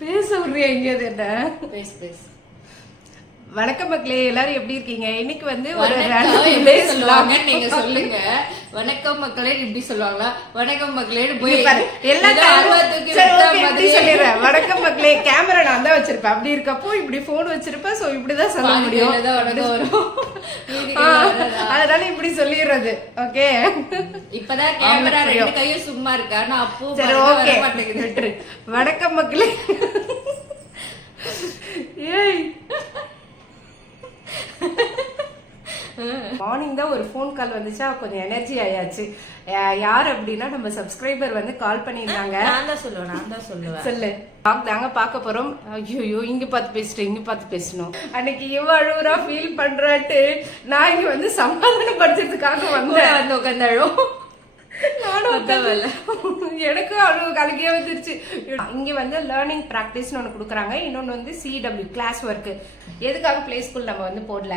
பேச விடுறியா எங்கேயாவது என்ன? பேசு பேசு. வணக்கம் மக்களே, எல்லாரும் எப்படி இருக்கீங்க? இன்னைக்கு வந்து ஒரு சொல்லுவாங்க, நீங்க சொல்லுங்க. வணக்கம் மக்களே இப்படி சொல்லுவாங்களா? வணக்கம் மக்களே போய் சொல்லிடுறேன். வணக்கம் மக்களே, கேமரா நான் தான் வச்சிருப்பேன். அப்படி இருக்கப்போ இப்படி போன் வச்சிருப்பேன். சோ இப்படிதான் சொல்ல முடியும். அதனால இப்படி சொல்லிடுறது. ஓகே, இப்பதான் கேமரா ரெண்டு கையும் சும்மா இருக்கா. நான் அப்போ மாட்டேங்குது. வணக்கம் மக்களே. ஏய், மார்னிங் தான் ஒரு போன் கால் வந்துச்சா, கொஞ்சம் எனர்ஜி ஆயாச்சு. யார் அப்படின்னா நம்ம சப்ஸ்கிரைபர் வந்து கால் பண்ணிருந்தாங்க. நான் தான் சொல்லுவேன். சொல்லு. நாங்க பார்க்க போறோம். ஐயோ, இங்க பார்த்து பேசிட்டேன், இங்க பார்த்து பேசணும். அன்னைக்கு இவ அழுவுறா, ஃபீல் பண்றாட்டு நான் இங்க வந்து சமாதானப்படுத்துறதுக்காக வந்து உட்காந்தாலும் எனக்கு அழுவு கலக்கியே வந்துருச்சு. இங்க வந்து லேர்னிங் பிராக்டிஸ் ஒண்ணு குடுக்கறாங்க. இன்னொன்னு வந்து CW கிளாஸ் ஒர்க். எதுக்காக பிளே ஸ்கூல் நம்ம வந்து போடல.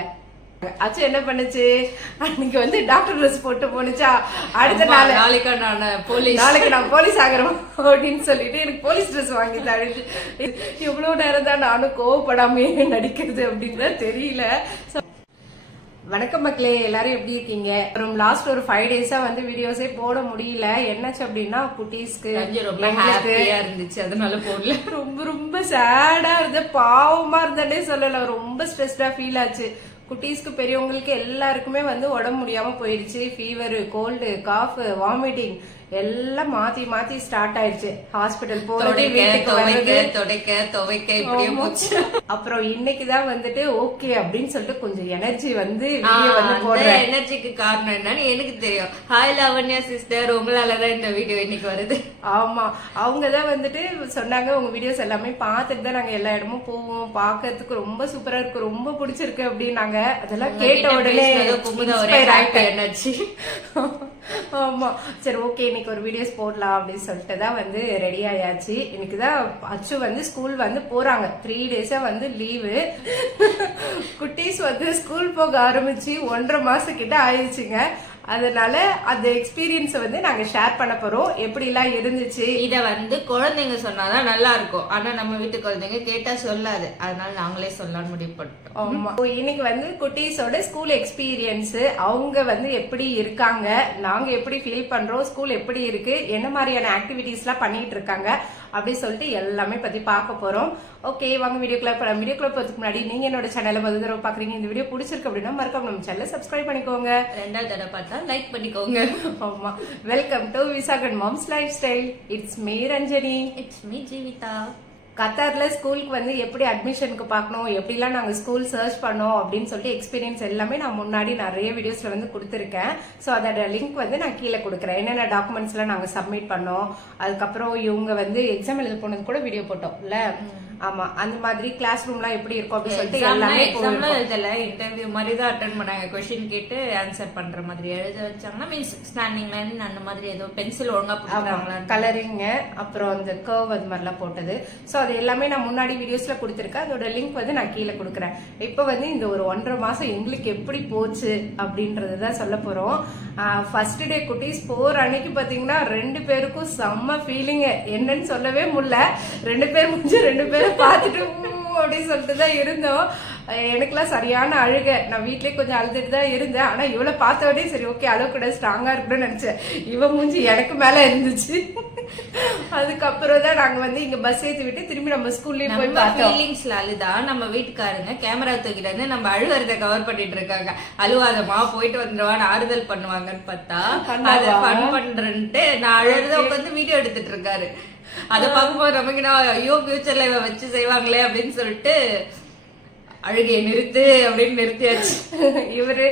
அச்சு என்ன பண்ணுச்சு, அன்னைக்கு வந்து டாக்டர் ட்ரெஸ் போட்டு போனுச்சா. அடுத்த நாளைக்கு நான் போலீஸ் ஆகிறோம் அப்படின்னு சொல்லிட்டு எனக்கு போலீஸ் ட்ரெஸ் வாங்கி தருச்சு. எவ்வளவு நேரம் தான் நானும் கோவப்படாமே நடிக்கிறது அப்படின்னு தெரியல. வணக்கம் மக்களே, எல்லாரும் எப்படி இருக்கீங்க? லாஸ்ட் ஒரு 5 டேஸா வந்து வீடியோஸே போட முடியல. என்னாச்சு அப்படின்னா குட்டீஸ்க்கு ரொம்ப ஹாப்பியா இருந்துச்சு, அதனால போடல. ரொம்ப சேடா இருந்த, பாவமா இருந்தே சொல்லல. ரொம்ப ஸ்ட்ரெஸ்டா ஃபீல் ஆச்சு. குட்டீஸ்க்கு பெரியவங்களுக்கு எல்லாருக்குமே வந்து உடம்பு முடியாம போயிருச்சு. ஃபீவர், கோல்டு, காஃப், வாமிட்டிங் எல்லாம் மாத்தி மாத்தி ஸ்டார்ட் ஆயிடுச்சு. ஹாஸ்பிட்டல் போறது, அப்புறம் இன்னைக்குதான் வந்துட்டு ஓகே அப்படின்னு சொல்லிட்டு கொஞ்சம் எனர்ஜி வந்து எனர்ஜிக்கு காரணம் என்னன்னு எனக்கு தெரியும். ஹாய் லாவண்யா சிஸ்டர், உங்களாலதான் இந்த வீடியோ இன்னைக்கு வருது. ஆமா, அவங்கதான் வந்துட்டு சொன்னாங்க, உங்க வீடியோஸ் எல்லாமே பார்த்துட்டு தான் நாங்க எல்லா இடமும் போவோம், பாக்கிறதுக்கு ரொம்ப சூப்பரா இருக்கு, ரொம்ப பிடிச்சிருக்கு அப்படின்னாங்க. அதெல்லாம் கேட்ட உடனே எனர்ஜி. ஆமா, சரி ஓகே, இன்னைக்கு ஒரு வீடியோஸ் போடலாம் அப்படின்னு சொல்லிட்டு தான் வந்து ரெடி ஆயாச்சு. இன்னைக்குதான் அச்சு வந்து ஸ்கூல் வந்து போறாங்க. 3 டேஸா வந்து லீவு. குட்டீஸ் வந்து ஸ்கூல் போக ஆரம்பிச்சு 1.5 மாசம் கிட்ட ஆயிடுச்சுங்க. அதனால அந்த எக்ஸ்பீரியன்ஸ் வந்து நாங்க ஷேர் பண்ண போறோம். எப்படி எல்லாம் இருந்துச்சு. இத வந்து குழந்தைங்க சொன்னாதான் நல்லா இருக்கும். ஆனா நம்ம வீட்டு குழந்தைங்க கேட்டா சொல்லாது, அதனால நாங்களே சொல்லலாம்னு முடிவு பண்ணிட்டோம். ஆமா, இன்னைக்கு வந்து குட்டீஸோட ஸ்கூல் எக்ஸ்பீரியன்ஸ், அவங்க வந்து எப்படி இருக்காங்க, நாங்க எப்படி ஃபீல் பண்றோம், ஸ்கூல் எப்படி இருக்கு, என்ன மாதிரியான ஆக்டிவிட்டிஸ் எல்லாம் பண்ணிட்டு இருக்காங்க அப்படி சொல்லிட்டு எல்லாமே பத்தி பார்க்க போறோம். ஓகே, வாங்க வீடியோக்குள்ள போறோம். வீடியோக்குள்ள போறதுக்கு முன்னாடி நீங்க என்னோட சேனலை முதல் தடவை பாக்குறீங்க, இந்த வீடியோ பிடிச்சிருக்கு அப்படின்னா மறக்காம நம்ம சேனலை சப்ஸ்கிரைப் பண்ணிக்கோங்க. 2வது தடவை பார்த்தா லைக் பண்ணிக்கோங்க. ஆமா, welcome to Visakan moms lifestyle. It's me Ranjani. It's me Jeevitha. கத்தார்ல ஸ்கூலுக்கு வந்து எப்படி அட்மிஷனுக்கு பார்க்கணும், எப்படிலாம் நாங்க ஸ்கூல் சர்ச் பண்ணோம் அப்படின்னு சொல்லிட்டு எக்ஸ்பீரியன்ஸ் எல்லாமே நான் முன்னாடி நிறைய வீடியோஸ்ல வந்து கொடுத்துருக்கேன். ஸோ அதோட லிங்க் வந்து நான் கீழே கொடுக்குறேன். என்னென்ன டாக்குமெண்ட்ஸ் எல்லாம் நாங்க சப்மிட் பண்ணோம், அதுக்கப்புறம் இவங்க வந்து எக்ஸாம் எழுத போனது கூட வீடியோ போட்டோம் இல்ல. ஆமா, அந்த மாதிரி கிளாஸ் ரூம்லாம் எப்படி இருக்கும் அப்படின்னு சொல்லிட்டு எல்லாமே எழுதல, இன்டர்வியூ மாதிரி தான் அட்டெண்ட் பண்ணாங்க. கொஸ்டின் கேட்டு ஆன்சர் பண்ற மாதிரி எழுத வச்சாங்கன்னா, மீன்ஸ் ஸ்டாண்டிங் லைன் அந்த மாதிரி ஏதோ பென்சில் ஒழுங்கா போட்டாங்களா, கலரிங், அப்புறம் அந்த கர்வ் அது மாதிரிலாம் போட்டது. ஸோ அது எல்லாமே நான் முன்னாடி வீடியோஸ்ல கொடுத்துருக்கேன். அதோட லிங்க் வந்து நான் கீழே கொடுக்குறேன். இப்போ வந்து இந்த ஒரு 1.5 மாசம் எங்களுக்கு எப்படி போச்சு அப்படின்றதுதான் சொல்ல போறோம். ஃபர்ஸ்ட் டே குட்டீஸ் போற அன்னைக்கு பாத்தீங்கன்னா 2 பேருக்கும் செம்ம ஃபீலிங். என்னன்னு சொல்லவே முடியல. 2 பேர் முடிஞ்சு 2 பேரும் பார்த்துட்டு அப்படின்னு சொல்லிட்டு தான் இருந்தோம். எனக்குலாம் சரியான அழுக. நான் வீட்லயே கொஞ்சம் அழுதுட்டு தான் இருந்தேன். ஆனா இவ்வளவு பார்த்த உடனே சரி ஓகே, அளவு கூட ஸ்ட்ராங்கா இருக்கணும்னு நினைச்சேன். இவ மூஞ்சி எனக்கு மேல இருந்துச்சு. அதுக்கப்புறம் தான் நாங்க வந்து இங்க பஸ் ஏத்தி விட்டு திரும்பி நம்ம ஸ்கூல்லயே போய் பார்த்தோம். ஃபீலிங்ஸ்ல அழுதா நம்ம வீட்டுக்காரங்க கேமரா தூக்கிட்டு வந்து நம்ம அழுவறத கவர் பண்ணிட்டு இருக்காங்க. அழுவாதமா போயிட்டு வந்துருவான்னு ஆறுதல் பண்ணுவாங்கன்னு பார்த்தா அதை ஃபன் பண்றேன்ட்டு நான் அழுறத உட்காந்து வீடியோ எடுத்துட்டு இருக்காரு. அதை பார்க்கும்போது நமக்கு நான் ஐயோ ஃபியூச்சர்ல இவ வச்சு செய்வாங்களே அப்படின்னு சொல்லிட்டு அழுகையை நிறுத்து அப்படின்னு நிறுத்தியாச்சு. இவரு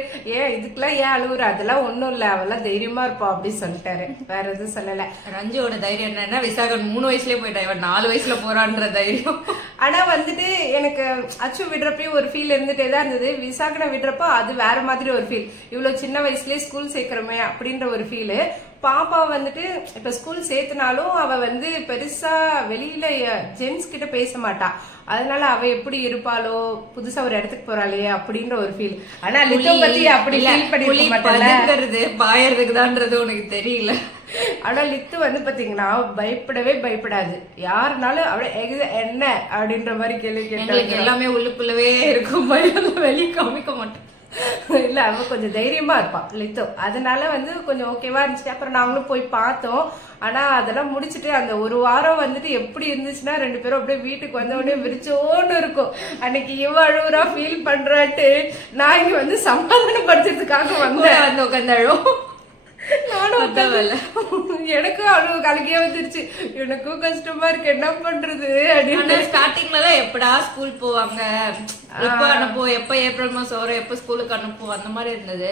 இதுக்கெல்லாம் ஏன் அழுவுற, அதெல்லாம் ஒண்ணும் இல்ல, அவெல்லாம் தைரியமா இருப்பா அப்படின்னு சொல்லிட்டாரு. வேற எதுவும் சொல்லல. ரஞ்சியோட தைரியம் என்னன்னா, விசாகன் 3 வயசுலயே போயிட்டா, இவன் 4 வயசுல போறான்ற தைரியம். ஆனா வந்துட்டு எனக்கு அச்சு விடுறப்பயும் ஒரு ஃபீல் இருந்துட்டே தான் இருந்தது. விசாகனை விடுறப்போ அது வேற மாதிரி ஒரு ஃபீல். இவ்வளவு சின்ன வயசுலயே ஸ்கூல் சேர்க்கிறோமே அப்படின்ற ஒரு ஃபீல். பாப்பா வந்துட்டு இப்ப ஸ்கூல் சேர்த்துனாலும் அவ வந்து பெருசா வெளியில ஜென்ஸ் கிட்ட பேச மாட்டா. அதனால அவ எப்படி இருப்பாளோ, புதுசா ஒரு இடத்துக்கு போறாளே அப்படின்ற ஒரு ஃபீல். ஆனா லிட்டோ பத்தி அப்படி ஃபீல் பண்ணிருக்க மாட்டாங்க. பாயறதுக்குதான்றது உனக்கு தெரியல. ஆனா லித்து வந்து பாத்தீங்கன்னா பயப்படவே பயப்படாது. யாருனாலும் அப்படியே என்ன அப்படின்ற மாதிரி கேள்வி கேட்டு எல்லாமே உள்ளுக்குள்ளவே இருக்கும், வெளியே காமிக்க மாட்டேன். இல்ல அவ கொஞ்சம் தைரியமா இருப்பா லித்தோ, அதனால வந்து கொஞ்சம் ஓகேவா இருந்துச்சு. அப்புறம் நாங்களும் போய் பார்த்தோம். ஆனா அதெல்லாம் முடிச்சுட்டு அந்த ஒரு வாரம் வந்துட்டு எப்படி இருந்துச்சுன்னா 2 பேரும் அப்படியே வீட்டுக்கு வந்த உடனே விரிச்சோன்னு இருக்கும். அன்னைக்கு இவ அழுவுறா ஃபீல் பண்றாட்டு நான் இங்க வந்து சமாதானப்படுத்துறதுக்காக வந்தேன். உட்காந்தாலும் எனக்கும் அழுவு கலக்கியே வந்துருச்சு. எனக்கும் கஷ்டமா இருக்கு, என்ன பண்றது அப்படின்னு. ஸ்டார்டிங்ல எல்லாம் எப்படா ஸ்கூல் போவாங்க, எப்ப அனுப்புவோம், எப்ப ஏப்ரல் மாசம் வரும், எப்ப ஸ்கூலுக்கு அனுப்புவோம், அந்த மாதிரி இருந்தது.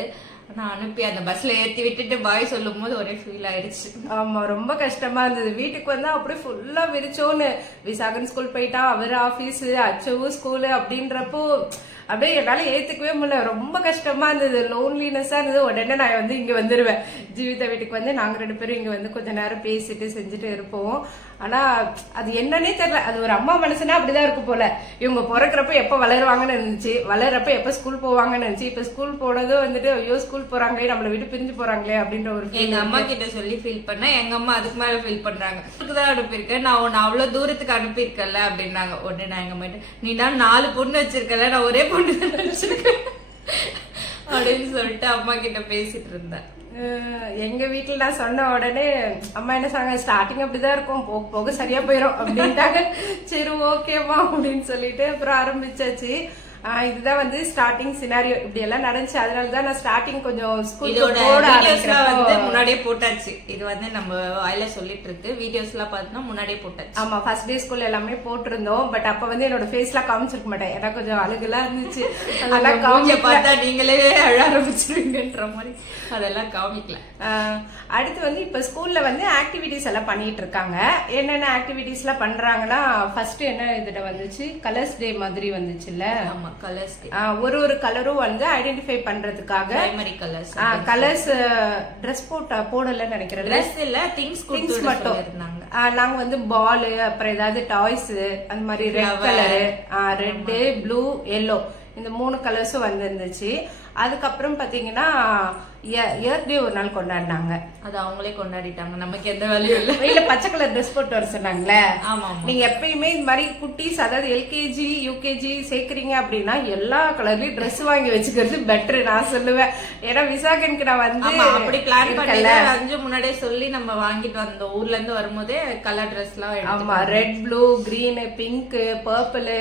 நான் அனுப்பி அந்த பஸ்ல ஏத்தி விட்டுட்டு பாய் சொல்லும் போது ஒரே ஃபீல் ஆயிடுச்சு. ஆமா, ரொம்ப கஷ்டமா இருந்தது. வீட்டுக்கு வந்தா அப்படியே ஃபுல்லா விரிச்சோன்னு. விசாகன் ஸ்கூல் போயிட்டா, அவர் ஆபீஸ், அச்சவும் ஸ்கூலு அப்படின்றப்போ அப்படியே என்னால ஏத்துக்கவே முடியல. ரொம்ப கஷ்டமா இருந்தது, லோன்லினஸா இருந்தது. உடனே நான் வந்து இங்க வந்துருவேன். ஜீவிதா வீட்டுக்கு வந்து நாங்க 2 பேரும் இங்க வந்து கொஞ்ச நேரம் பேசிட்டு செஞ்சுட்டு இருப்போம். ஆனா அது என்னன்னே தெரியல, அது ஒரு அம்மா மனசுனா அப்படிதான் இருக்கு போல. இவங்க பிறக்கிறப்ப எப்ப வளருவாங்கன்னு இருந்துச்சு, வளர்றப்ப எப்ப ஸ்கூல் போவாங்கன்னு இருந்துச்சு. இப்ப ஸ்கூல் போனதும் வந்துட்டு ஐயோ ஸ்கூல் போறாங்களே, நம்மளை விட்டு பிரிஞ்சு போறாங்களே அப்படின்ற ஒரு எங்க அம்மா கிட்ட சொல்லி ஃபீல் பண்ண, எங்க அம்மா அதுக்கு மேல ஃபீல் பண்றாங்க. தான் அனுப்பியிருக்கேன், நான் உன்னை அவ்வளவு தூரத்துக்கு அனுப்பியிருக்கல அப்படின்னாங்க. உடனே நான் எங்க அம்மா நீ நான் 4 பொண்ணு வச்சிருக்கல, நான் ஒரே பொண்ணு வச்சிருக்கேன் அப்படின்னு சொல்லிட்டு அம்மா கிட்ட பேசிட்டு இருந்தேன். எங்க வீட்டுல நான் சொன்ன உடனே அம்மா என்ன சொன்னாங்க, ஸ்டார்டிங் அப்படிதான் இருக்கும், போக போக சரியா போயிரும் அப்படின்ட்டாங்க. சரி ஓகேமா அப்படின்னு சொல்லிட்டு அப்புறம் ஆரம்பிச்சாச்சு. இதுதான் வந்து ஸ்டார்டிங் சினாரியோ. இப்படி எல்லாம் நடந்துச்சு. அதனாலதான் நான் ஸ்டார்டிங் கொஞ்சம் முன்னாடியே போட்டாச்சு. இது வந்து நம்ம வாயில சொல்லிட்டு இருக்கு, வீடியோஸ் எல்லாம் பார்த்தோம்னா முன்னாடியே போட்டாச்சு. ஆமா, ஃபர்ஸ்ட் டே ஸ்கூல்ல எல்லாமே போட்டிருந்தோம். பட் அப்ப வந்து என்னோட ஃபேஸ் எல்லாம் காமிச்சிருக்க மாட்டேன், ஏன்னா கொஞ்சம் அழுகெல்லாம் இருந்துச்சு. அதெல்லாம் காமிக்க பார்த்தா நீங்களே அழ ஆரம்பிச்சிருங்கன்ற மாதிரி அதெல்லாம் காமிக்கல. அடுத்து வந்து இப்ப ஸ்கூல்ல வந்து ஆக்டிவிட்டிஸ் எல்லாம் பண்ணிட்டு இருக்காங்க. என்னென்ன ஆக்டிவிட்டிஸ் எல்லாம் பண்றாங்கன்னா, ஃபர்ஸ்ட் என்ன இதுல வந்துச்சு, கலர்ஸ் டே மாதிரி வந்துச்சுல்ல. கலர்ஸ் ஒரு கலரும் வந்து ஐடென்டிஃபை பண்றதுக்காக பிரைமரி கலர்ஸ் ட்ரெஸ் போடலன்னு நினைக்கிறேன். ட்ரெஸ் இல்ல, திங்ஸ் மட்டும் இருந்தாங்க. நாங்க வந்து பால், அப்புறம் ஏதாவது டாய்ஸ், அந்த மாதிரி red colour, red, blue, yellow, இந்த 3 கலர்ஸும் வந்துருந்துச்சு. அதுக்கப்புறம் பாத்தீங்கன்னா எர்த் டே ஒரு நாள் கொண்டாடினாங்க. அது அவங்களே கொண்டாடிட்டாங்க, நமக்கு எந்த வேலையும் இல்ல. இல்ல, பச்சை கலர் ட்ரெஸ் போட்டு வர சொன்னாங்களே. ஆமா, நீங்க எப்பயுமே இந்த மாதிரி குட்டீஸ், அதாவது எல்கேஜி யூகேஜி சேர்க்கறீங்க அப்படின்னா எல்லா கலர்லயும் ட்ரெஸ் வாங்கி வச்சுக்கிறது பெட்டர் நான் சொல்லுவேன். ஏன்னா விசாகனுக்கு நான் வந்து அப்படி பிளான் பண்ணல, 5 முன்னாடியே சொல்லி நம்ம வாங்கிட்டு வந்தோம். ஊர்ல இருந்து வரும்போதே கலர் ட்ரெஸ் எல்லாம். ஆமா, red, blue, green, pink, purple.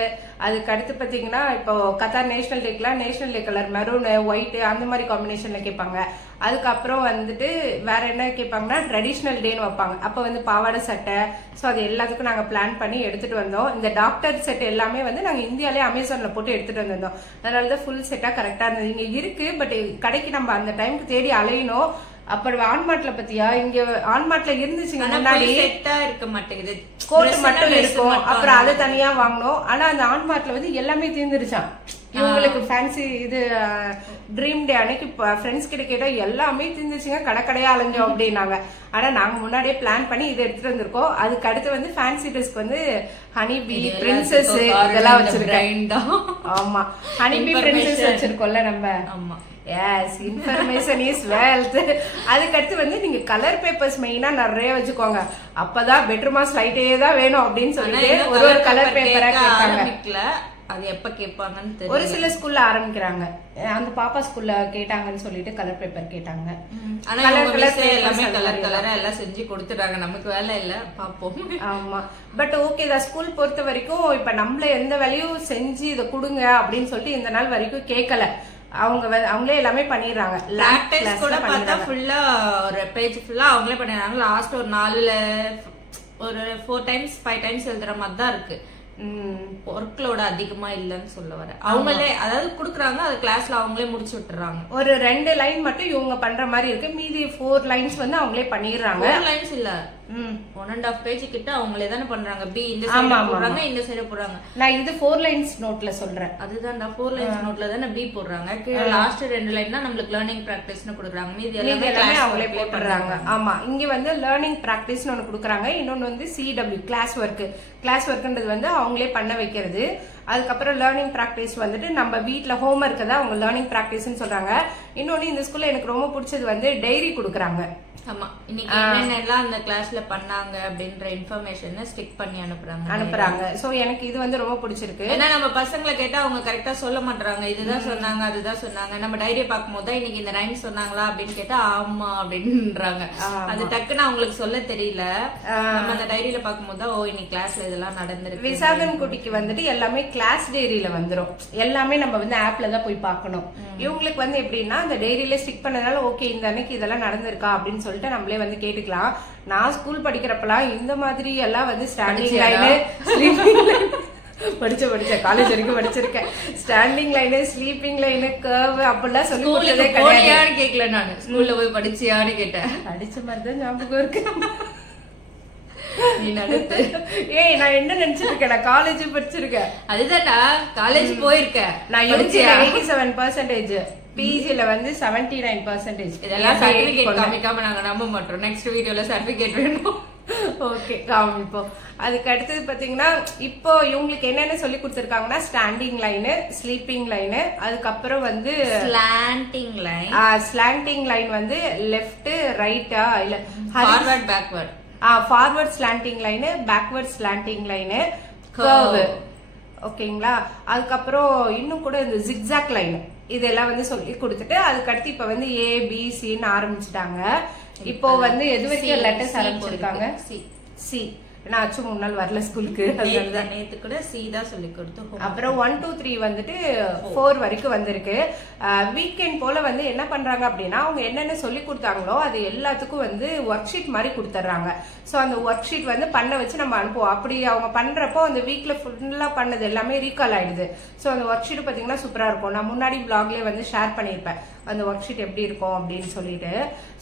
அதுக்கு அடுத்து பாத்தீங்கன்னா இப்போ கத்தார் நேஷனல் டேக்குலாம் national day colour maroon, white, அந்த மாதிரி காம்பினேஷன்ல கேட்பாங்க. அதுக்கப்புறம் வந்துட்டு வேற என்ன கேட்பாங்கன்னா ட்ரெடிஷ்னல் டேன்னு வைப்பாங்க. அப்ப வந்து பாவாடை சட்டை. ஸோ அது எல்லாத்துக்கும் நாங்க பிளான் பண்ணி எடுத்துட்டு வந்தோம். இந்த டாக்டர் செட் எல்லாமே வந்து நாங்க இந்தியாலே அமேசான்ல போட்டு எடுத்துட்டு வந்திருந்தோம். அதனாலதான் ஃபுல் செட்டா கரெக்டா இருந்தது. இங்க இருக்கு, பட் கடைக்கு நம்ம அந்த டைமுக்கு தேடி அலையணும். அப்ப ஆன்மாட்ல பத்தியா, இங்க ஆன்மாட்ல இருந்துச்சுங்க முன்னாடி, இருக்க மாட்டேங்குது, கோட் மட்டும் இருக்கும். அப்புறம் அதை தனியா வாங்கணும். ஆனா அந்த ஆன்மாட்ல வந்து எல்லாமே தீர்ந்துருச்சான். இவங்களுக்கு ஃபேன்சி இது ட்ரீம் டே அன்னைக்கு ஃப்ரெண்ட்ஸ் கிட்ட கேட்டா எல்லாமே தீர்ந்துச்சுங்க, கடைக்கடையா அலைஞ்சோம் அப்படின்னாங்க. ஆனா நாங்க முன்னாடியே பிளான் பண்ணி இதை எடுத்துட்டு வந்திருக்கோம். அதுக்கு அடுத்து வந்து ஃபேன்சி ட்ரெஸ்க்கு வந்து ஹனிபி, பிரின்சஸ் இதெல்லாம் வச்சிருக்கேன். ஆமா, ஹனிபி பிரின்சஸ் வச்சிருக்கோம்ல நம்ம. ஆமா, எஸ், இன்ஃபர்மேஷன் இஸ் வெல்த். அதுக்கடுத்து வந்து நீங்க கலர் பேப்பர்ஸ் மெயினா நிறைய வச்சுக்கோங்க. அப்பதான் பெட்ரூமா ஸ்லைட்டே தான் வேணும் அப்படின்னு சொல்லிட்டு ஒரு கலர் பேப்பரா கேட்பாங்க. அது எப்ப கேட்பாங்கன்னு தெரியல. ஒரு சில ஸ்கூல்ல ஆரம்பிக்கிறாங்க. அந்த பாப்பா ஸ்கூல்ல கேட்டாங்கன்னு சொல்லிட்டு கலர் பேப்பர் கேட்டாங்க. ஆனா எல்லாமே கலர் கலரா எல்லாம் செஞ்சு கொடுத்துட்டாங்க, நமக்கு வேலை இல்ல, பாப்போம். ஆமா, பட் ஓகே தான். ஸ்கூல் பொறுத்த வரைக்கும் இப்ப நம்மள எந்த வேலையும் செஞ்சு இதை கொடுங்க அப்படின்னு சொல்லிட்டு இந்த நாள் வரைக்கும் கேட்கல. அவங்களே எல்லாமே பண்ணிடுறாங்க. லாக்டேஸ் கூட பார்த்தா ஃபுல்லா ஒரு பேஜ் ஃபுல்லா அவங்களே பண்ணிடுறாங்க. லாஸ்ட் ஒரு 4 டைம்ஸ் 5 டைம்ஸ் எழுதுற மாதிரி தான் இருக்கு. ஒர்க்லோட அதிகமா இல்லன்னு சொல்ல வர. அவங்களே அதாவது குடுக்குறாங்க, அது கிளாஸ்ல அவங்களே முடிச்சு விட்டுறாங்க. ஒரு 2 லைன் மட்டும் இவங்க பண்ற மாதிரி இருக்கு, மீதி 4 லைன்ஸ் வந்து அவங்களே பண்ணிடுறாங்க. 4 லைன்ஸ் இல்ல, 1.5 பேஜ் கிட்ட அவங்களே தானே பண்றாங்க. பி இந்த சைடு போடுறாங்க, இந்த சைடு போடுறாங்க. நான் இது 4 லைன்ஸ் நோட்ல சொல்றேன். அதுதான் 4 லைன்ஸ் நோட்ல தானே பி போடுறாங்க. கீழ லாஸ்ட் 2 லைன் தான் நமக்கு லேர்னிங் பிராக்டிஸ்னு கொடுக்குறாங்க, மீதி எல்லாமே அவங்களே போட்டுறாங்க. ஆமா, இங்க வந்து லேர்னிங் பிராக்டிஸ்னு ஒன்னு கொடுக்குறாங்க. இன்னொன்னு வந்து CW கிளாஸ் ஒர்க். கிளாஸ் ஒர்க்ன்றது வந்து அவங்களே பண்ண வைக்கிறது. அதுக்கப்புறம் லேர்னிங் பிராக்டிஸ் வந்துட்டு நம்ம வீட்டுல ஹோம் ஒர்க் தான் அவங்க லேர்னிங் பிராக்டிஸ்ன்னு சொல்றாங்க. இன்னொன்னு இந்த ஸ்கூல்ல எனக்கு ரொம்ப பிடிச்சது வந்து டைரி கொடுக்குறாங்க. ஆமா, இன்னைக்கு என்னென்னலாம் அந்த கிளாஸ்ல பண்ணாங்க அப்படின்ற இன்ஃபர்மேஷனை ஸ்டிக் பண்ணி அனுப்புறாங்க. சோ எனக்கு இது வந்து ரொம்ப பிடிச்சிருக்கு. ஏன்னா நம்ம பசங்களை கேட்டா அவங்க கரெக்டா சொல்ல மாட்டாங்க, இதுதான் சொன்னாங்க அதுதான் சொன்னாங்க. நம்ம டைரியை பார்க்கும் போது இன்னைக்கு இந்த ரைம் சொன்னாங்களா அப்படின்னு கேட்டா ஆமா அப்படின்றாங்க. அது டக்குன்னு அவங்களுக்கு சொல்ல தெரியல. நம்ம அந்த டைரியில பார்க்கும் போது ஓ இன்னைக்கு கிளாஸ்ல இதெல்லாம் நடந்திருக்கு. விசாகன் குட்டிக்கு வந்துட்டு எல்லாமே கிளாஸ் டைரியில வந்துரும். எல்லாமே நம்ம வந்து ஆப்ல தான் போய் பார்க்கணும். இவங்களுக்கு வந்து எப்படின்னா அந்த டைரியில ஸ்டிக் பண்ணதால ஓகே இந்த அன்னைக்கு இதெல்லாம் நடந்திருக்கா அப்படின்னு சொல்லிட்டு நம்மளே வந்து கேட்டுக்கலாம். நான் ஸ்கூல் படிக்கிறப்பெல்லாம் இந்த மாதிரி எல்லாம் வந்து ஸ்டாண்டிங் லைனு, ஸ்லீப்பிங் லைன் படிச்சேன். காலேஜ் வரைக்கும் படிச்சிருக்கேன். Standing line, sleeping line, curve அப்படிலாம் சொல்லி கொடுத்ததே கிடையாது. கேட்கல, நான் ஸ்கூல்ல போய் படிச்சியான்னு கேட்டேன். படிச்ச மாதிரிதான் ஞாபகம் இருக்கு. ஏய் நான் என்ன நினைச்சிட்டு இருக்கேன், நான் காலேஜ் படிச்சிருக்கேன். அதுதான்டா காலேஜ் போயிருக்கேன். நான் யூஜில 87%, பிஜில வந்து 79%. இதெல்லாம் சர்டிபிகேட் காமிக்காம நாங்க நம்ப மாட்டோம். நெக்ஸ்ட் வீடியோல சர்டிபிகேட் வேணும். ஓகே காமிப்போம். அதுக்கு அடுத்தது பாத்தீங்கன்னா இப்போ இவங்களுக்கு என்னென்ன சொல்லி கொடுத்திருக்காங்கன்னா ஸ்டாண்டிங் லைனு, ஸ்லீப்பிங் லைனு, அதுக்கப்புறம் வந்து ஸ்லாண்டிங் லைன். ஸ்லாண்டிங் லைன் வந்து லெஃப்ட் ரைட்டா இல்ல forward backward. Forward slanting line, backward slanting line, curve. ஓகேங்களா. அதுக்கப்புறம் இன்னும் கூட இந்த ஜிக்ஸாக் லைன் இதெல்லாம் வந்து சொல்லி கொடுத்துட்டு அதுக்கடுத்து இப்ப வந்து ஏ பி சின்னு ஆரம்பிச்சுட்டாங்க. இப்போ வந்து எது வரைக்கும் லெட்டர்ஸ் ஆரம்பிச்சிருக்காங்க? சி. நான் ஆச்சு 3 நாள் வரல ஸ்கூலுக்கு, நேத்து கூட சி தான் சொல்லி கொடுத்தோம். அப்புறம் 1 2 3 வந்துட்டு 4 வரைக்கும் வந்திருக்கு. வீக்கெண்ட் போல வந்து என்ன பண்றாங்க அப்படின்னா அவங்க என்னென்ன சொல்லி கொடுத்தாங்களோ அது எல்லாத்துக்கும் வந்து ஒர்க் ஷீட் மாதிரி கொடுத்துட்றாங்க. சோ அந்த ஒர்க் ஷீட் வந்து பண்ண வச்சு நம்ம அனுப்புவோம். அப்படி அவங்க பண்றப்போ அந்த வீக்ல ஃபுல்லா பண்ணது எல்லாமே ரீகால் ஆயிடுது. சோ அந்த ஒர்க் ஷீட் பாத்தீங்கன்னா சூப்பரா இருக்கும். நான் முன்னாடி vlogலயே வந்து ஷேர் பண்ணிருப்பேன் அந்த ஒர்க் ஷீட் எப்படி இருக்கும் அப்படின்னு சொல்லிட்டு.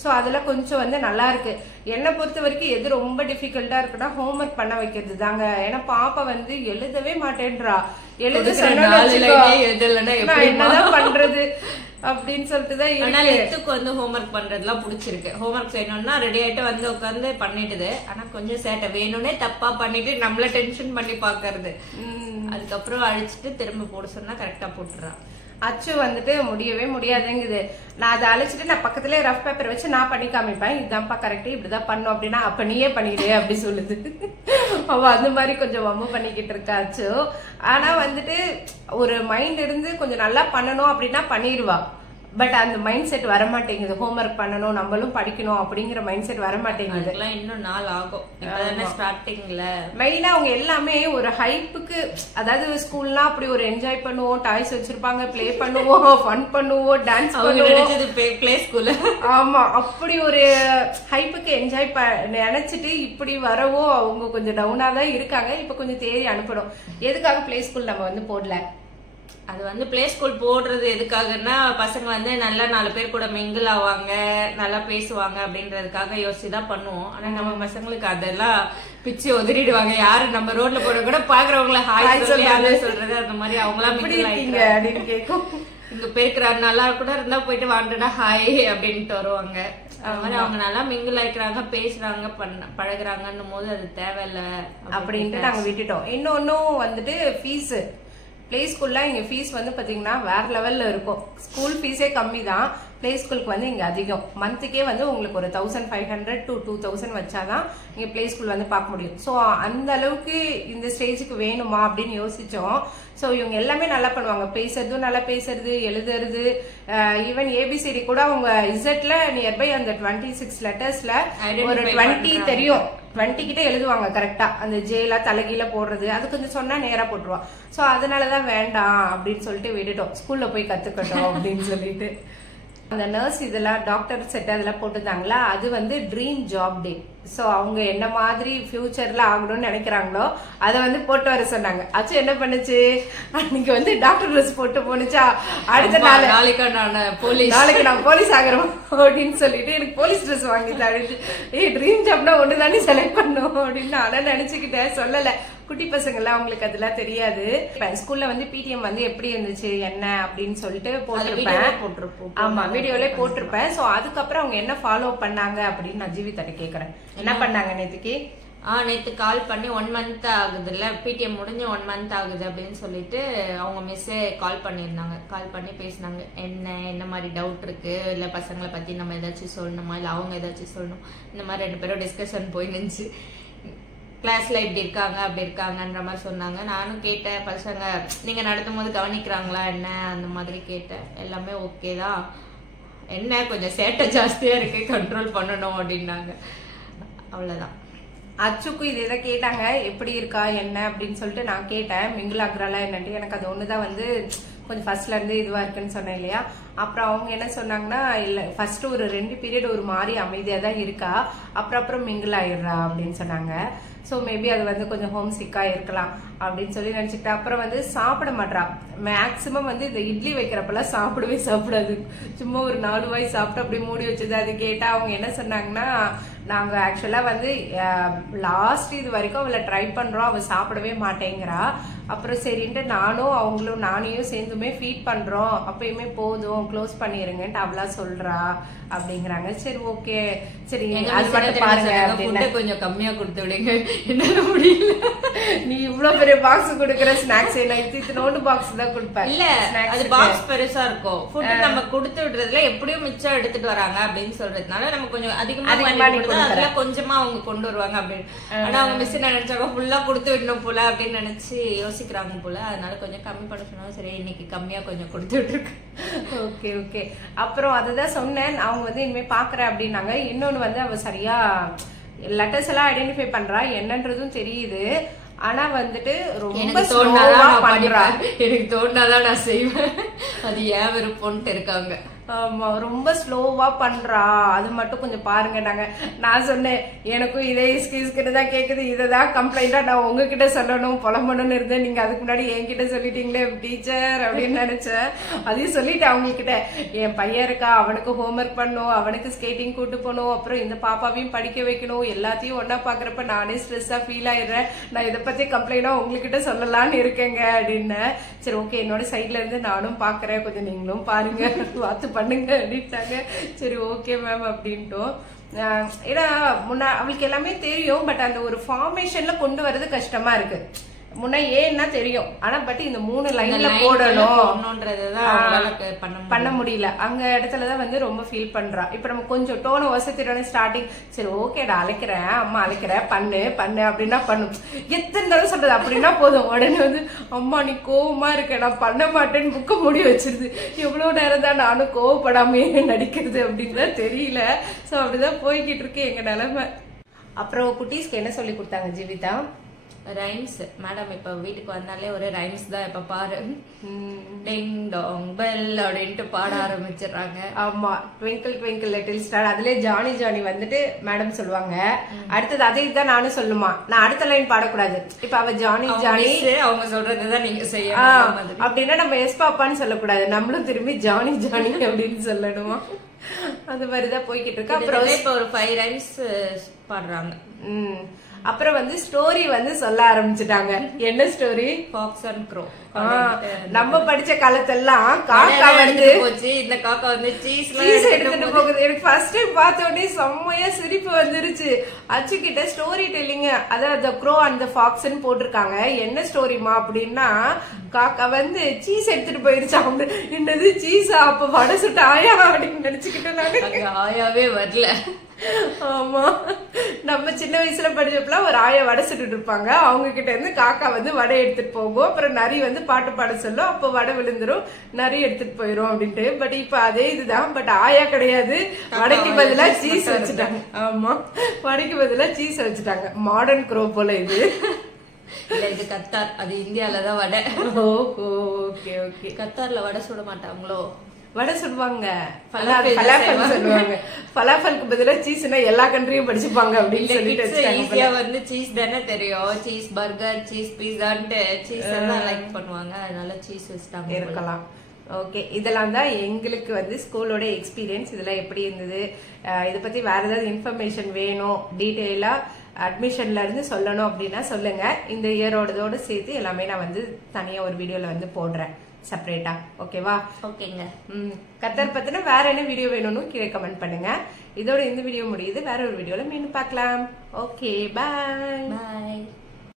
சோ அதுல கொஞ்சம் வந்து நல்லா இருக்கு. என்னை பொறுத்த வரைக்கும் எது ரொம்ப டிஃபிகல்ட்டா இருக்குன்னா ஹோம்ஒர்க் பண்ண வைக்கிறது தாங்க. ஏன்னா பாப்பா வந்து எழுதவே மாட்டேன்றா. எழுத என்னதான் பண்றது அப்படின்னு சொல்லிட்டுதான் எத்துக்கு வந்து ஹோம்ஒர்க் பண்றதுலாம் பிடிச்சிருக்கு. ஹோம்ஒர்க் செய்யணும்னா ரெடி ஆயிட்டு வந்து உட்காந்து பண்ணிட்டுது. ஆனா கொஞ்சம் சேட்டை வேணும்னே தப்பா பண்ணிட்டு நம்மள டென்ஷன் பண்ணி பாக்குறது. அதுக்கப்புறம் அழிச்சிட்டு திரும்ப போட சொன்னா கரெக்டா போட்டுறான். அச்சு வந்துட்டு முடியவே முடியாதுங்குது. நான் அதை அழைச்சிட்டு நான் பக்கத்துல ரஃப் பேப்பர் வச்சு நான் பண்ணி காமிப்பேன், இதுதான்ப்பா கரெக்ட் இப்படிதான் பண்ணும் அப்படின்னா அப்ப நீயே பண்ணிடு அப்படி சொல்லுது. அவ அந்த மாதிரி கொஞ்சம் வம்பு பண்ணிக்கிட்டு இருக்காச்சு. ஆனா வந்துட்டு ஒரு மைண்ட் இருந்து கொஞ்சம் நல்லா பண்ணணும் அப்படின்னா பண்ணிடுவா. பட் அந்த மைண்ட் செட் வர மாட்டேங்குது. ஹோம்ஒர்க் பண்ணணும் நம்மளும் படிக்கணும் அப்படிங்கிற மைண்ட் செட் வர மாட்டேங்குது. இன்னும் நாள் ஆகும். ஸ்டார்டிங்ல மெயினா அவங்க எல்லாமே ஒரு ஹைப்புக்கு, அதாவது ஸ்கூல்னா அப்படி ஒரு என்ஜாய் பண்ணுவோம், டாய்ஸ் வச்சிருப்பாங்க, பிளே பண்ணுவோம், ஃபன் பண்ணுவோம், டான்ஸ் பண்ணுவோம், பிளே ஸ்கூல். ஆமா அப்படி ஒரு ஹைப்புக்கு என்ஜாய் நினைச்சிட்டு இப்படி வரவோ அவங்க கொஞ்சம் டவுனா தான் இருக்காங்க. இப்ப கொஞ்சம் தேடி அனுப்பணும். எதுக்காக பிளே ஸ்கூல் நம்ம வந்து போடல? அது வந்து பிளே ஸ்கூல் போடுறது எதுக்காகன்னா பசங்க வந்து நல்லா 4 பேர் கூட மிங்கிள் ஆவாங்க, நல்லா பேசுவாங்க அப்படின்றதுக்காக யோசிச்சுதான் பண்ணுவோம். ஆனா நம்ம பசங்களுக்கு அதெல்லாம் பிச்சு உதறிடுவாங்க. யாரு நம்ம ரோட்ல போற கூட பாக்குறவங்கள ஹாய் சொல்றது அந்த மாதிரி அவங்களா அப்படின்னு கேட்கும். இங்க பெருக்கிறாரு நல்லா கூட இருந்தா போயிட்டு வாண்டடா ஹாய் அப்படின்ட்டு வருவாங்க. அது மாதிரி அவங்க நல்லா மிங்கிள் ஆயிக்கிறாங்க, பேசுறாங்க, பழகுறாங்கன்னும் போது அது தேவையில்ல அப்படின்ட்டு நாங்க விட்டுட்டோம். இன்னொன்னும் வந்துட்டு ஃபீஸ் பிளே ஸ்கூல்ல இங்க ஃபீஸ் வந்து பாத்தீங்கன்னா வேற லெவல்ல இருக்கும். ஸ்கூல் ஃபீஸே கம்மி தான், பிளே ஸ்கூலுக்கு வந்து இங்க அதிகம். மந்த்துக்கே வந்து உங்களுக்கு ஒரு 1500 to 2000 வச்சாதான் இங்க பிளே ஸ்கூல் வந்து பார்க்க முடியும். சோ அந்த அளவுக்கு இந்த ஸ்டேஜுக்கு வேணுமா அப்படின்னு யோசிச்சோம். சோ இவங்க எல்லாமே நல்லா பண்ணுவாங்க. பேசுறதும் நல்லா பேசுறது, எழுதுறது, ஈவன் ஏபிசிடி கூட அவங்க இசட்ல நியர்பை அந்த 26 லெட்டர்ஸ்ல ஒரு 20 தெரியும். 20 கிட்ட எழுதுவாங்க கரெக்டா. அந்த ஜேல தலைகீழ போடுறது அது கொஞ்சம் சொன்னா நேரா போட்டுருவா. சோ அதனாலதான் வேண்டாம் அப்படின்னு சொல்லிட்டு விட்டுட்டோம். ஸ்கூல்ல போய் கத்துக்கட்டும் அப்படின்னு சொல்லிட்டு. அந்த நர்ஸ் இதெல்லாம் டாக்டர் செட் அதெல்லாம் போட்டுருந்தாங்களா, அது வந்து ட்ரீம் ஜாப் டே. சோ அவங்க என்ன மாதிரி ஃபியூச்சர்ல ஆகணும்னு நினைக்கிறாங்களோ அதை வந்து போட்டு வர சொன்னாங்க. அச்சு என்ன பண்ணுச்சு, அன்னைக்கு வந்து டாக்டர் ட்ரெஸ் போட்டு போனுச்சா, அடுத்த நாளைக்கு நான் போலீஸ் ஆகிறோம் அப்படின்னு சொல்லிட்டு எனக்கு போலீஸ் ட்ரெஸ் வாங்கி தருச்சு. ட்ரீம் ஜாப்னா ஒண்ணுதானே செலக்ட் பண்ணும் அப்படின்னு அதான் நினைச்சுக்கிட்டேன். சொல்லல, குட்டி பசங்க எல்லாம் அவங்களுக்கு அதெல்லாம் தெரியாது. ஸ்கூல்ல வந்து பிடிஎம் வந்து எப்படி இருந்துச்சு என்ன அப்படின்னு சொல்லிட்டு போட்டிருப்பேன். ஆமா வீடியோல போட்டிருப்பேன். சோ அதுக்கப்புறம் அவங்க என்ன ஃபாலோ பண்ணாங்க அப்படின்னு நான் ஜீவிதா கேக்குறேன். என்ன பண்ணாங்க நேத்துக்கு? நேத்து கால் பண்ணி 1 month ஆகுது இல்ல, பிடிஎம் முடிஞ்சு 1 month ஆகுது அப்படின்னு சொல்லிட்டு அவங்க மிஸ்ஸே கால் பண்ணியிருந்தாங்க. கால் பண்ணி பேசினாங்க, என்ன மாதிரி டவுட் இருக்கு, இல்ல பசங்களை பத்தி நம்ம ஏதாச்சும் சொல்லணுமா, இல்ல அவங்க ஏதாச்சும் சொல்லணும், இந்த மாதிரி 2 பேரும் டிஸ்கஷன் போயிருந்துச்சு. கிளாஸ்ல இப்படி இருக்காங்க அப்படி இருக்காங்கன்ற மாதிரி சொன்னாங்க. நானும் கேட்டேன், பசங்க நீங்க நடத்தும் போது கவனிக்கிறாங்களா என்ன அந்த மாதிரி கேட்டேன். எல்லாமே ஓகே தான், என்ன கொஞ்சம் சேட்டை ஜாஸ்தியா இருக்கு, கண்ட்ரோல் பண்ணணும் அப்படின்னாங்க. அவ்வளவுதான். அச்சுக்கும் இதே தான் கேட்டாங்க, எப்படி இருக்கா என்ன அப்படின்னு சொல்லிட்டு நான் கேட்டேன், மிங்கிள் ஆகுறாளா என்னன்ட்டு. எனக்கு அது ஒண்ணுதான் வந்து கொஞ்சம் ஃபர்ஸ்ட்ல இருந்து இதுவா இருக்குன்னு சொன்னேன் இல்லையா. அப்புறம் அவங்க என்ன சொன்னாங்கன்னா, இல்ல ஃபர்ஸ்ட் ஒரு 2 பீரியட் ஒரு மாதிரி அமைதியா தான் இருக்கா, அப்புறம் மிங்கிள் ஆயிடுறா அப்படின்னு சொன்னாங்க. ஸோ மேபி அது வந்து கொஞ்சம் ஹோம் சிக்கா இருக்கலாம் அப்படின்னு சொல்லி நினைச்சுக்கிட்டேன். அப்புறம் வந்து சாப்பிட மாட்டா, மேக்சிமம் வந்து இந்த இட்லி வைக்கிறப்பெல்லாம் சாப்பிடாது. சும்மா ஒரு 4 வாய் சாப்பிட்டு அப்படியே மூடி வச்சது. அது கேட்டா அவங்க என்ன சொன்னாங்கன்னா, நாங்க ஆக்சுவலா வந்து லாஸ்ட் இது வரைக்கும் அவளை ட்ரை பண்றோம், அவ சாப்பிடவே மாட்டேங்கிறா. அப்புறம் சரின்ட்டு நானையும் சேர்ந்துமே ஃபீட் பண்றோம், அப்பயுமே போதும் க்ளோஸ் பண்ணிருங்கன்ட்டு அவளா சொல்றா அப்படிங்கிறாங்க. சரி ஓகே, சரி அது மட்டும் பாருங்க அப்படின்னு கொஞ்சம் கம்மியா கொடுத்து விடுங்க, என்னால முடியல. நீ இவ்வளவு பெரிய பாக்ஸ் குடுக்கற ஸ்நாக்ஸ் இத்தனோண்டு பாக்ஸ் தான் கொடுப்பேன். இல்ல அது பாக்ஸ் பெருசா இருக்கும். ஃபுட் நம்ம கொடுத்து விடுறதுல எப்படியும் மிச்சம் எடுத்துட்டு வராங்க அப்படின்னு சொல்றதுனால நம்ம கொஞ்சம் அதிகமா அதுல கொஞ்சமா அவங்க கொண்டு வருவாங்க அப்படின்னு. ஆனா அவங்க மிஸ் நினைச்சாங்க ஃபுல்லா கொடுத்து விடணும் போல அப்படின்னு நினைச்சு யோசிக்கிறாங்க போல. அதனால கொஞ்சம் கம்மி பண்ண சொன்னாங்க. சரி இன்னைக்கு கம்மியா கொஞ்சம் கொடுத்து விட்டுருக்கேன். Okay okay. அப்புறம் அதுதான் சொன்னேன், அவங்க வந்து இனிமே பாக்குறேன் அப்படின்னாங்க. இன்னொன்னு வந்து அவ சரியா லெட்டர்ஸ் எல்லாம் ஐடென்டிஃபை பண்றா, என்னன்றதும் தெரியுது. ஆனா வந்துட்டு ரொம்ப ஸ்லோவா பண்றா. எனக்கு தோணாதான் நான் செய்வேன், அது ஏன் விருப்பம்ட்டு இருக்காங்க. ஆமா, ரொம்ப ஸ்லோவா பண்றா, அது மட்டும் கொஞ்சம் பாருங்க. நான் சொன்னேன், எனக்கும் இதே இஸ்கின்னு தான் கேக்குது, இததான் கம்ப்ளைண்டா நான் உங்ககிட்ட சொல்லணும் புலம்பணும்னு இருந்தேன், நீங்க அதுக்கு முன்னாடி என்கிட்ட சொல்லிட்டீங்களே டீச்சர் அப்படின்னு நினைச்சேன். அதையும் சொல்லிட்டேன் அவங்ககிட்ட, என் பையன் இருக்கா, அவனுக்கு ஹோம்ஒர்க் பண்ணும், அவனுக்கு ஸ்கேட்டிங் கூட்டு போகணும், அப்புறம் இந்த பாப்பாவையும் படிக்க வைக்கணும், எல்லாத்தையும் ஒன்னா பாக்குறப்ப நானே ஸ்ட்ரெஸ்ஸா ஃபீல் ஆயிடுறேன், நான் இதை பத்தி கம்ப்ளைண்டா உங்ககிட்ட சொல்லலான்னு இருக்கேங்க அப்படின்னு. சரி ஓகே, என்னோட சைட்ல இருந்து நானும் பாக்குறேன், கொஞ்சம் நீங்களும் பாருங்க, பார்த்து பண்ணுங்க அப்படின்ட்டாங்க. சரி ஓகே மேம் அப்படின்ட்டோம். ஏன்னா அவளுக்கு எல்லாமே தெரியும், பட் அந்த ஒரு ஃபார்மேஷன்ல கொண்டு வர்றது கஷ்டமா இருக்கு. முன்ன ஏன்னா தெரியும், ஆனா பட் இந்த 3 லைன்ல போடணும் பண்ண முடியல. அங்க இடத்துலதான் வந்து ரொம்ப ஃபீல் பண்றா. இப்ப நம்ம கொஞ்சம் டோனை வசதியோட ஸ்டார்டிங், சரி ஓகேடா அழைக்கிறேன், அம்மா அழைக்கிறேன், பண்ணு அப்படின்னா பண்ணும். எத்தனை தடவை சொல்றது அப்படின்னா போதும், உடனே வந்து அம்மா நீ கோவமா இருக்க, நான் பண்ண மாட்டேன்னு புக்க மூடி வச்சிருது. எவ்வளவு நேரம் தான் நானும் கோவப்படாமே நடிக்கிறது அப்படின்னு தெரியல. சோ அப்படிதான் போய்கிட்டு இருக்கு எங்க நிலைமை. அப்புறம் குட்டீஸ்க்கு என்ன சொல்லி கொடுத்தாங்க ஜீவிதா? ரைம்ஸ். மேடம் இப்ப வீட்டுக்கு வந்தாலே ஒரு ரைம்ஸ் தான், இப்ப பாரு டிங் டாங் பெல் அப்படின்ட்டு பாட ஆரம்பிச்சிடுறாங்க. ஆமா, ட்விங்கிள் ட்விங்கிள் லிட்டில் ஸ்டார், அதுல ஜானி ஜானி வந்துட்டு மேடம் சொல்லுவாங்க. அடுத்தது அதே தான் நானும் சொல்லுமா, நான் அடுத்த லைன் பாடக்கூடாது. இப்ப அவ ஜானி ஜானி அவங்க சொல்றதுதான் நீங்க செய்யணும் அப்படின்னா நம்ம எஸ் பாப்பான்னு சொல்லக்கூடாது, நம்மளும் திரும்பி ஜானி ஜானி அப்படின்னு சொல்லணுமா. அது மாதிரிதான் போய்கிட்டு இருக்கு. அப்புறம் இப்ப ஒரு 5 ரைம்ஸ் பாடுறாங்க. அப்புறம் வந்து ஸ்டோரி வந்து சொல்ல ஆரம்பிச்சுட்டாங்க. என்ன ஸ்டோரி? Fox and grow. நம்ம படிச்ச காலத்தெல்லாம் காக்கா வந்து இந்த காக்கா வந்து சீஸ் எடுத்துட்டு போகுது. எனக்கு ஃபர்ஸ்ட் டைம் பார்த்த உடனே செம்மையா சிரிப்பு வந்துருச்சு. அச்சு கிட்ட ஸ்டோரி டெல்லிங், அதாவது க்ரோ அண்ட் ஃபாக்ஸ் போட்டிருக்காங்க. என்ன ஸ்டோரிமா அப்படின்னா, காக்கா வந்து சீஸ் எடுத்துட்டு போயிருச்சா. என்னது சீஸா? அப்ப வடை சுட்டு ஆயா அப்படின்னு நினைச்சுக்கிட்டோம். நாங்க ஆயாவே வரல. ஆமா, நம்ம சின்ன வயசுல படிச்சப்பெல்லாம் ஒரு ஆயா வடை சுட்டுட்டு இருப்பாங்க. அவங்க கிட்ட இருந்து காக்கா வந்து வடை எடுத்துட்டு போகும். அப்புறம் நரி வந்து பாட்டு பாட சொல்லும், அப்ப வடை விழுந்துரும், நரி எடுத்துட்டு போயிரும் அப்படின்ட்டு. பட் இப்ப அதே இதுதான், பட் ஆயா கிடையாது, வடைக்கு பதிலா சீஸ் வச்சுட்டாங்க. ஆமா, வடைக்கு பதிலா சீஸ் வச்சுட்டாங்க. மாடர்ன் க்ரோ போல இது. இது கத்தார், அது இந்தியாலதான் வடை. Okay okay. கத்தார்ல வடை சுட மாட்டாங்களோ? வடை சொல்லுவாங்க, சொல்லுவாங்க. பலாஃபலுக்கு பதிலா சீஸ்னா எல்லா கண்ட்ரியும் படிச்சுப்பாங்க அப்படின்னு சொல்லிட்டு வந்து சீஸ் தானே தெரியும். சீஸ் பர்கர், சீஸ் பீஸான்ட்டு சீஸ் எல்லாம் லைக் பண்ணுவாங்க, அதனால சீஸ் வச்சுட்டாங்க இருக்கலாம். ஓகே, இதெல்லாம் தான் எங்களுக்கு வந்து ஸ்கூலோட எக்ஸ்பீரியன்ஸ். இதெல்லாம் எப்படி இருந்தது, இதை பத்தி வேற ஏதாவது இன்ஃபர்மேஷன் வேணும், டீட்டெயிலா அட்மிஷன்ல இருந்து சொல்லணும் அப்படின்னா சொல்லுங்க. இந்த இயரோடதோடு சேர்த்து எல்லாமே நான் வந்து தனியா ஒரு வீடியோல வந்து போடுறேன். செப்பரேட்டா. ஓகேவா? ஓகேங்க. கத்தர் பத்தின வேற என்ன வீடியோ வேணும்னு கீழே கமெண்ட் பண்ணுங்க. இதோட இந்த வீடியோ முடியுது. வேற ஒரு வீடியோல மீண்டும் பார்க்கலாம். ஓகே, பாய்.